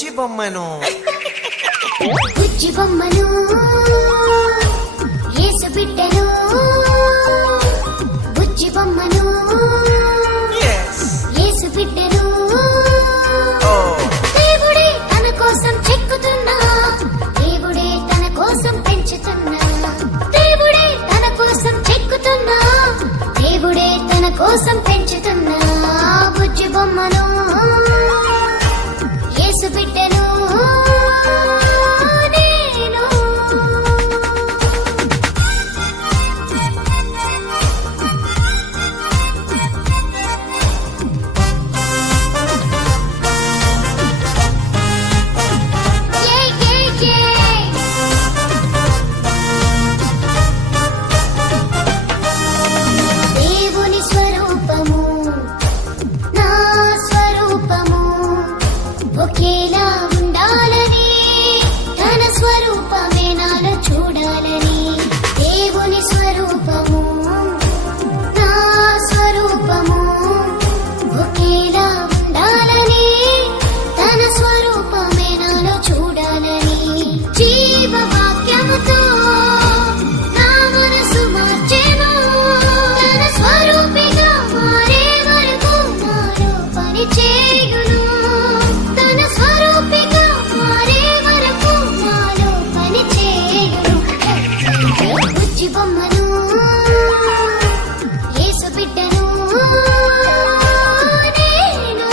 బుజ్జి బొమ్మను బుజ్జి బొమ్మను యేసు బిడ్డను బుజ్జి బొమ్మను యేసు బిడ్డను దేవుడే తన కోసం చెక్కుతున్నా దేవుడే తన కోసం పెంచుతున్నా దేవుడే తన కోసం చెక్కుతున్నా దేవుడే తన కోసం పెంచుతున్నా బుజ్జి బొమ్మను యేసు బిడ్డను ఒకేలా ఉండాలని తన స్వరూపమే నాలో చూడాలని దేవుని స్వరూపము నా స్వరూపము ఒకేలా ఉండాలని తన స్వరూపమే నాలో చూడాలని జీవవాక్యముతో నా మనసు మార్చెను తన స్వరూపిగా మారే వరకు నాలో పని చేయును బుజ్జి బొమ్మను యేసు బిడ్డను నేను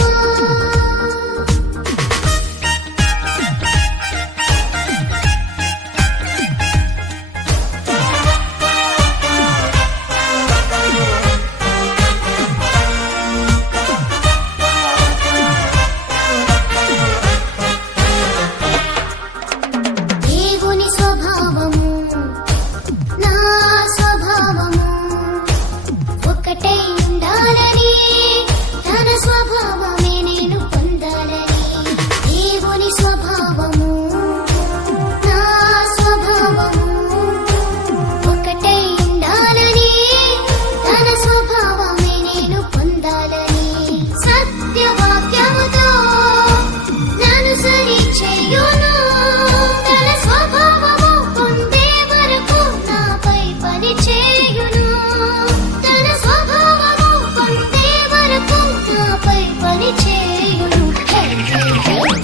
దేవుని స్వభావము ఒకటై ఉండాలని తన స్వభావమే నేను పొందాలని దేవుని స్వభావము నా స్వభావము ఒకటై ఉండాలని తన స్వభావమే నేను పొందాలని సత్యవాక్యముతో నన్ను సరి చేయును తన స్వభావము పొందే వరకు నాపై పని చేయును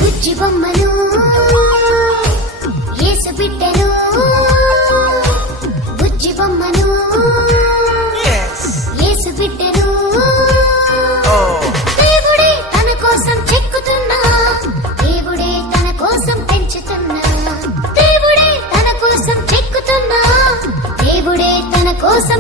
బుజ్జి బొమ్మను యేసు బిడ్డను బుజ్జి బొమ్మను యేసు బిడ్డను దేవుడే తన కోసం చెక్కుతున్నా దేవుడే తన కోసం పెంచుతున్నా దేవుడే తన కోసం చెక్కుతున్నా దేవుడే తన కోసం